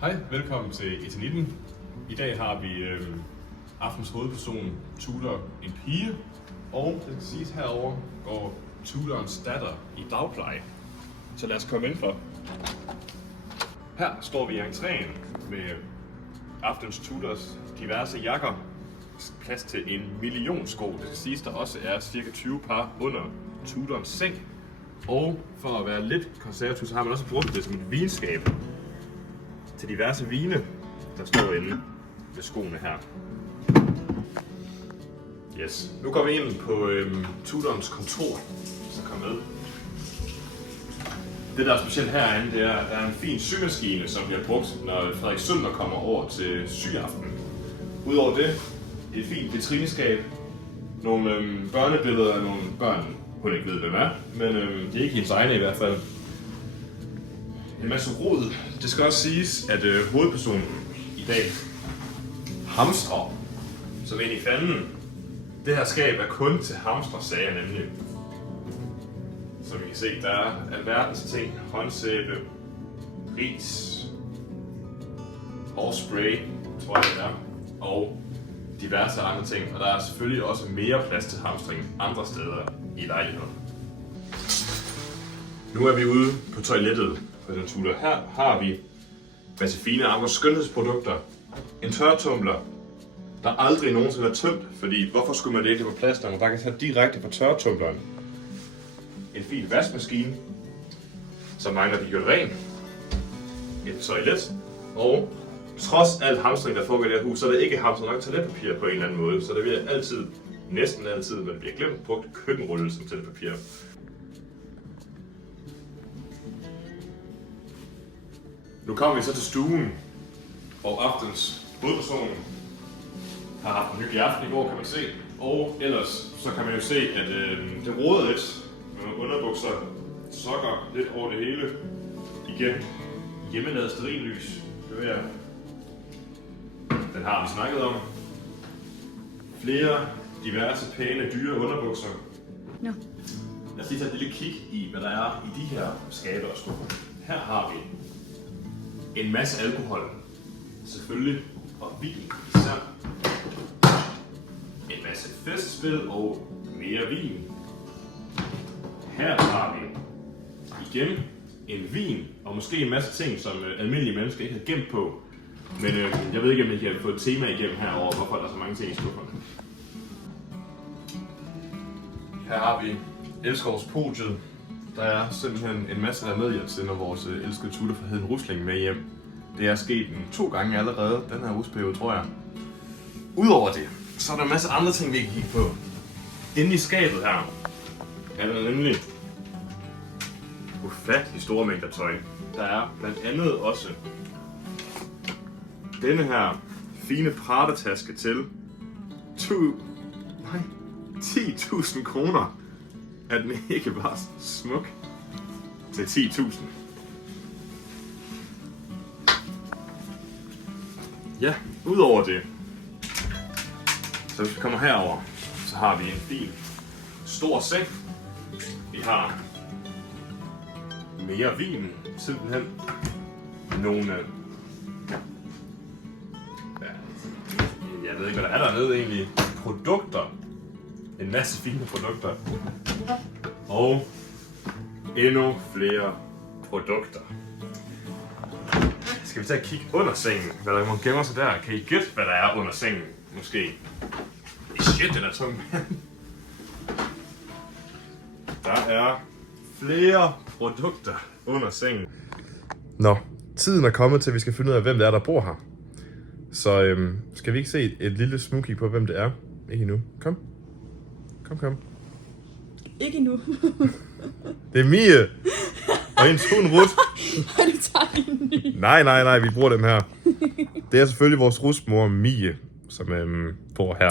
Hej, velkommen til Etanitten. I dag har vi aftens hovedperson, Tudor, en pige. Og det skal siges, herover går Tudorens datter i dagpleje. Så lad os komme indenfor. Her står vi i entréen med aftens Tudors diverse jakker. Plads til 1 million sko. Det skal siges, der også er cirka 20 par under Tudorens seng. Og for at være lidt konservativ, så har man også brugt det som et vinskab til diverse vine, der står inde ved skoene her. Yes. Nu går vi ind på Tudorens kontor, så kom med. Det der er specielt herinde, det er, at der er en fin symaskine, som bliver brugt, når Frederik Sølner kommer over til syaften. Udover det, et fint vitrineskab, nogle børnebilleder af nogle børn, hun ikke ved, hvem er, men det er ikke hendes egne i hvert fald. En masse rod. Det skal også siges, at hovedpersonen i dag hamstrer som ind i fanden. Det her skab er kun til hamstresager nemlig. Som I kan se, der er alverdens ting. Håndsæbe, ris, hårspray, tror jeg det er, og diverse andre ting. Og der er selvfølgelig også mere plads til hamstring andre steder i lejligheden. Nu er vi ude på toilettet på den Tudor. Her har vi masse fine andre skønhedsprodukter. En tørretumbler, der aldrig nogensinde er tømt, fordi hvorfor skulle man lægge det på plads, når man bare kan tage direkte fra tørretumbleren? En fin vaskemaskine, som mangler blive gjort ren. Et toilet, og trods alt hamstring, der foregår i det her hus, så er der ikke hamstret nok toiletpapir på en eller anden måde, så der bliver altid, næsten altid, når det bliver glemt, brugt køkkenrulle som toiletpapir. Nu kommer vi så til stuen, og aftens hovedperson har haft en hyggelig aften i går, kan man se. Og ellers så kan man jo se, at det roder lidt med underbukser, sokker lidt over det hele. Igen, hjemmelavet stearinlys. Den har vi snakket om. Flere diverse pæne dyre underbukser. Ja. Lad os lige tage et lille kig i, hvad der er i de her skabe og skuffer. Her har vi en masse alkohol, selvfølgelig, og vin især. En masse festspil og mere vin. Her har vi igen en vin, og måske en masse ting, som almindelige mennesker ikke har gemt på. Men jeg ved ikke, om I kan få et tema igennem herover, hvorfor der er så mange ting i skufferne. Her har vi elskovspodiet. Der er simpelthen en masse der medhjælp til, når vores elskede Tudor får Heden Rusling med hjem. Det er sket 2 gange allerede, den her husperiode, tror jeg. Udover det, så er der en masse andre ting, vi kan kigge på. Inde i skabet her er der nemlig ufattelig store mængder tøj. Der er blandt andet også denne her fine Prada-taske til 10.000 kroner. Er den ikke bare smuk? Til 10.000. Ja, udover det, så hvis vi kommer herover, så har vi en fin stor seng. Vi har mere vin, simpelthen nogle, jeg ved ikke hvad der er dernede egentlig, produkter. En masse fine produkter. Og endnu flere produkter. Skal vi tage et kig under sengen, hvad der må gemme sig der? Kan I gætte, hvad der er under sengen? Måske. Shit, den er tung. Der er flere produkter under sengen. Nå, tiden er kommet til, at vi skal finde ud af, hvem det er, der bor her. Så skal vi ikke se et lille smugkig på, hvem det er? Ikke endnu. Kom. Kom. Ikke endnu. Det er Mie. Og hendes hund Rut. Og du tager en ny. Nej, vi bruger dem her. Det er selvfølgelig vores rusmor Mie, som bor her.